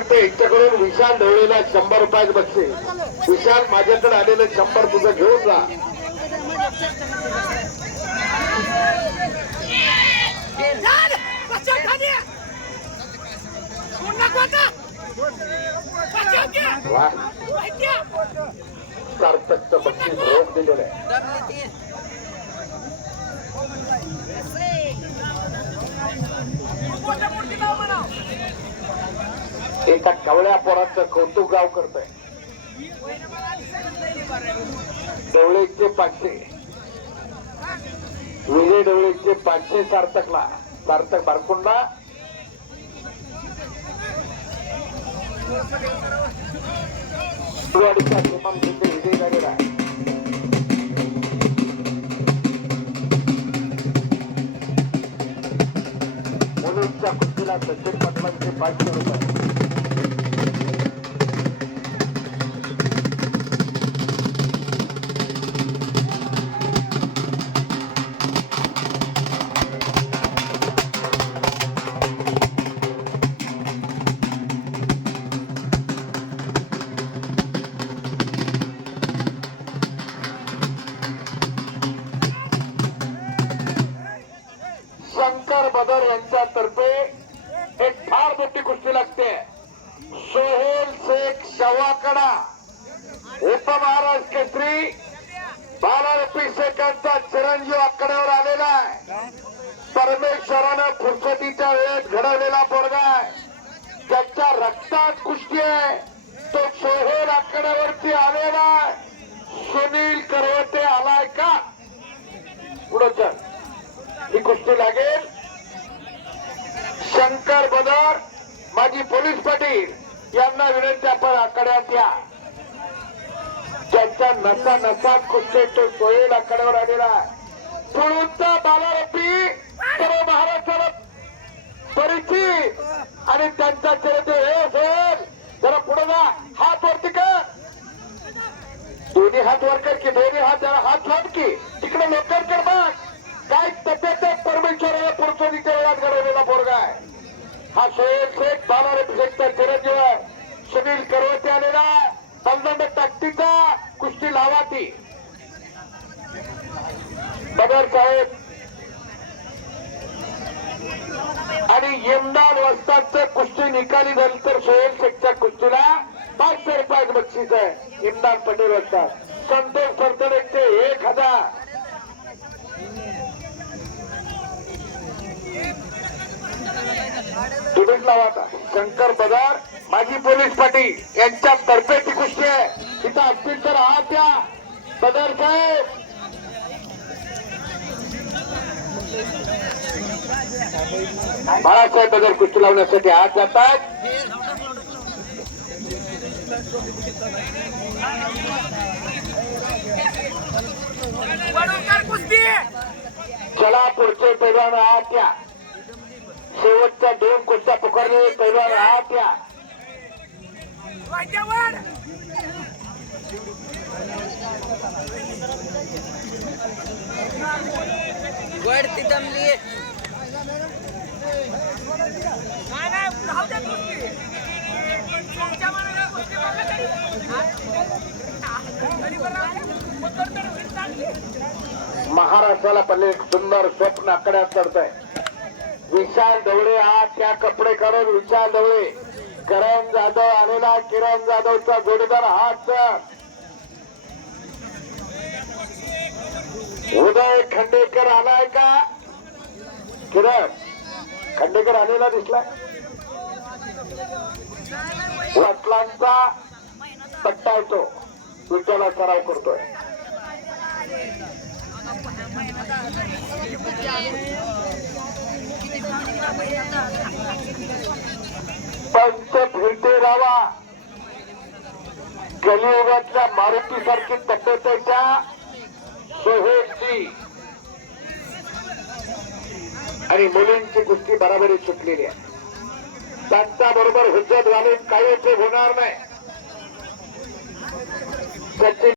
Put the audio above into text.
सुट्टे यांच्याकडून विशाल ढवळीला शंभर रुपयाचं बक्षीस. विशाल माझ्याकडे आलेलं शंभर तुझं घेऊन जा! सार्थकचं बक्षीस रोख दिलेलं आहे. एका कवळ्या पोराचं कौतुक गाव करतोय. डवळेचे पाचशे. विजय डवळेचे पाचशे सार्थकला. सार्थक बारकुंडा सुरुवातीचा शिंदे विजय झालेला मुलींच्या कुस्तीला सचिन पाटलांचे पाचशे रुपये. यांच्यातर्फे एक फार मोठी कुस्ती लागते. सोहेल शेख शवाकडा उपमहाराष्ट्र केसरी बारा शेखांचा चिरंजीव आकड्यावर आलेला आहे. परमेश्वरानं फुरसतीच्या वेळेत घडवलेला पोरगा आहे. त्याच्या रक्तात कुस्ती आहे. तो सोहेल आकड्यावरती आलेला आहे. सुनील करवते आलाय का? पुढं ही कुस्ती लागेल. शंकर बदर माजी पोलीस पाटील यांना विनंती आपण आकड्यात या. ज्यांच्या नसा नसा कुठे तो सोहेल आकड्यावर आलेला पुढचा बालारपी सर्व महाराष्ट्राला परिचित. आणि त्यांचा चरित्र हे असेल जरा पुढे जा. हात वरती कर. दोन्ही हात वर कर की दोन्ही हात जरा हात लाभ की. तिकडे लोकर कर. हा सोहेल शेख बाला शेखचा चिरंजीव आहे सुनील करवते आलेला आहे. ताकदीचा कुस्ती लावा ती बदर साहेब. आणि यमदार वस्तादचं कुस्ती निकाली झाली तर सोहेल शेखच्या कुस्तीला पाचशे रुपयाचं बक्षीस आहे. इम्दान पटेल वस्ताद. संतोष सरतडेचे एक हजार. तुम्हीच लावा आता शंकर बदार माजी पोलीस पाटील यांच्या तर्फे ती कुस्ती आहे. तिथं असतील तर हा त्या बदार साहेब. बाळासाहेब बदार कुस्ती लावण्यासाठी हात जातात चला पुढचे पैलवान आहात या दोन कुस्त्या पुकारले पैलवान आहात या वाद्यावर वरती दमली. महाराष्ट्राला सुंदर स्वप्न आकड्यात चढत आहे विशाल ढवळे हा त्या कपडे करून विशाल ढवळे. करण जाधव आलेला किरण जाधवचा जोडीदार हात उदय खंडेकर आलाय का? किरण खंडेकर आलेला दिसला वटलांचा पट्टा येतो. विठ्ठला सराव करतोय. पंच भेटे रावा. कलियुगातल्या मारुती मारुतीसारखी तब्येतीच्या सोहेलची आणि मुलींची कुस्ती बराबरी सुटलेली आहे. त्यांच्या बरोबर हुज्जत घालून काही उपयोग होणार नाही. सचिन